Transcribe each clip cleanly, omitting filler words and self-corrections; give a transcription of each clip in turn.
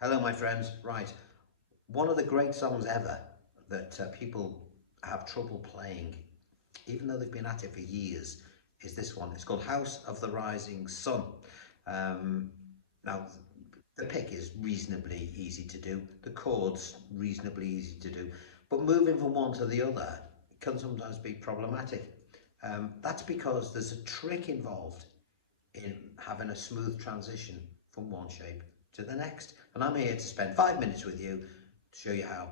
Hello, my friends. Right, one of the great songs ever that people have trouble playing, even though they've been at it for years, is this one. It's called House of the Rising Sun. Um, Now, the pick is reasonably easy to do, the chords reasonably easy to do, but moving from one to the other can sometimes be problematic. That's because there's a trick involved in having a smooth transition from one shape to the next. And I'm here to spend 5 minutes with you to show you how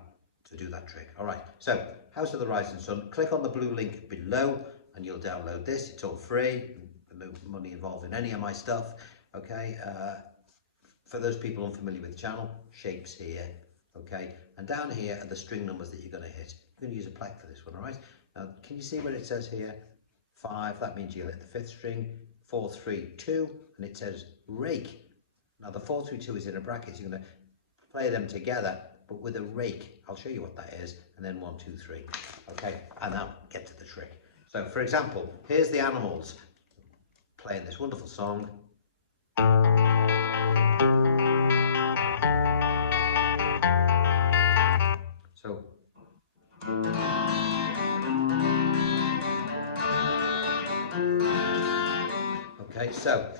to do that trick. All right, so House of the Rising Sun, click on the blue link below and you'll download this. It's all free, no money involved in any of my stuff. Okay, for those people unfamiliar with the channel, shapes here, okay, and down here are the string numbers that you're going to hit. You're going to use a pleck for this one. All right, now can you see what it says here? 5, that means you'll hit the 5th string. 4, 3, 2, and it says rake. Now the 4, 3, 2 is in a bracket, so you're going to play them together, but with a rake. I'll show you what that is, and then 1, 2, 3. Okay, and now get to the trick. So for example, here's the Animals playing this wonderful song. So okay, so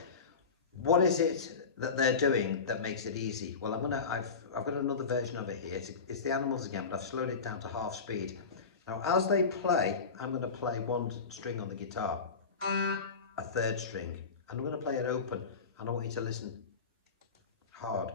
what is it that they're doing that makes it easy? Well, I've got another version of it here. It's the Animals again, but I've slowed it down to half speed. Now, as they play, I'm going to play one string on the guitar, a 3rd string, and I'm going to play it open, and I want you to listen hard.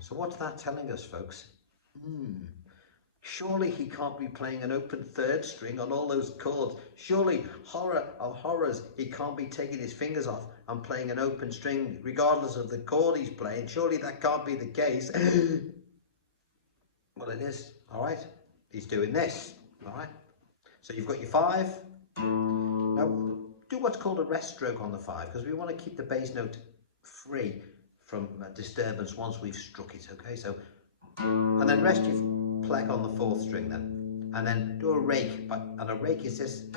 So what's that telling us, folks? Surely he can't be playing an open 3rd string on all those chords. Surely, horror of horrors, he can't be taking his fingers off and playing an open string regardless of the chord he's playing. Surely that can't be the case. Well, it is, all right? He's doing this, all right? So you've got your 5. Now, do what's called a rest stroke on the 5, because we want to keep the bass note free from disturbance once we've struck it, okay? So, and then rest your pleck on the 4th string then, and then do a rake, and a rake is this. See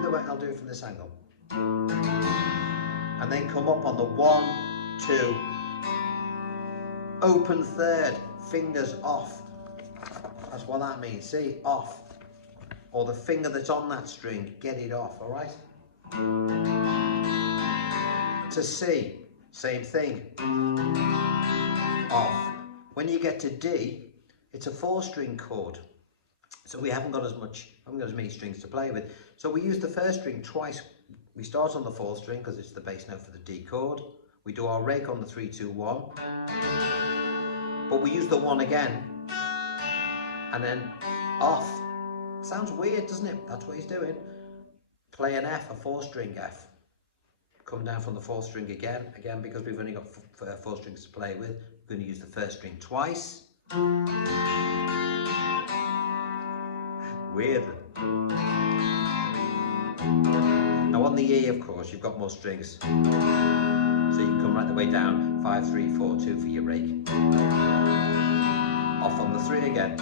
the way I'll do it from this angle? And then come up on the 1, 2, open 3rd, fingers off. That's what that means, see, off. Or the finger that's on that string, get it off, all right? To C, same thing, off. When you get to D, it's a 4-string chord. So we haven't got as many strings to play with. So we use the 1st string twice. We start on the 4th string because it's the bass note for the D chord. We do our rake on the 3, 2, 1. But we use the 1 again. And then off. Sounds weird, doesn't it? That's what he's doing. Play an F, a 4-string F. Come down from the 4th string again because we've only got 4 strings to play with. We're going to use the 1st string twice. Weird. Now on the E, of course, you've got more strings. So you can come right the way down. 5, 3, 4, 2 for your rake. Off on the 3 again.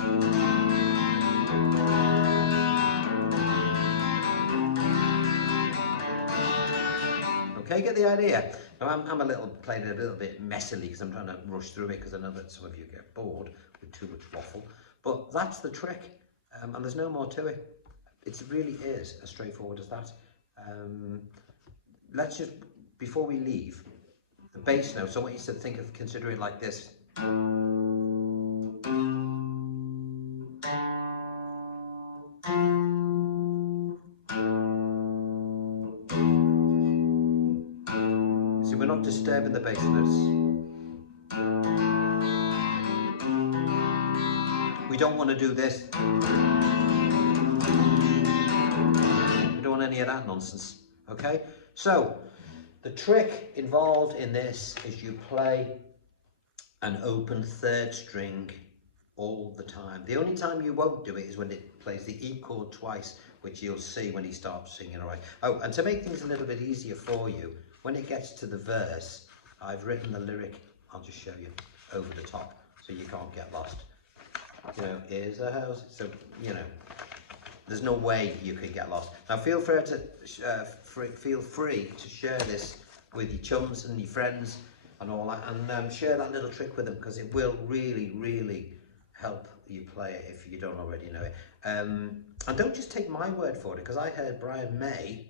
Okay, get the idea. Now I'm playing it a little bit messily because I'm trying to rush through it because I know that some of you get bored with too much waffle. But that's the trick, and there's no more to it. It really is as straightforward as that. Let's just, before we leave, the bass note, so I want you to consider it like this. See, we're not disturbing the bass notes. We don't want to do this. We don't want any of that nonsense, okay? So, the trick involved in this is you play an open 3rd string all the time. The only time you won't do it is when it plays the E chord twice, which you'll see when he starts singing. All right. Oh, and to make things a little bit easier for you, when it gets to the verse, I've written the lyric, I'll just show you, over the top, so you can't get lost. You know, here's a house, so, you know, there's no way you can get lost. Now feel free to share this with your chums and your friends and all that, and share that little trick with them, because it will really help you play it if you don't already know it. And don't just take my word for it, because I heard Brian May,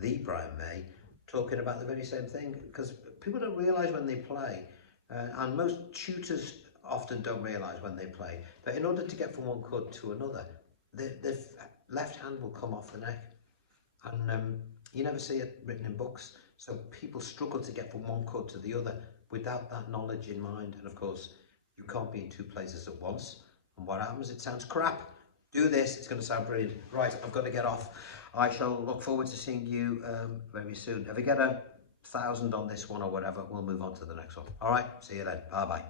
the Brian May, talking about the very same thing, because people don't realise when they play, and most tutors often don't realise when they play, that in order to get from one chord to another, the left hand will come off the neck, and you never see it written in books. So people struggle to get from one chord to the other without that knowledge in mind. And of course, you can't be in two places at once. And what happens? It sounds crap. Do this, it's going to sound brilliant. Right, I've got to get off. I shall look forward to seeing you very soon. If I get 1,000 on this one or whatever, we'll move on to the next one. All right, see you then. Bye bye.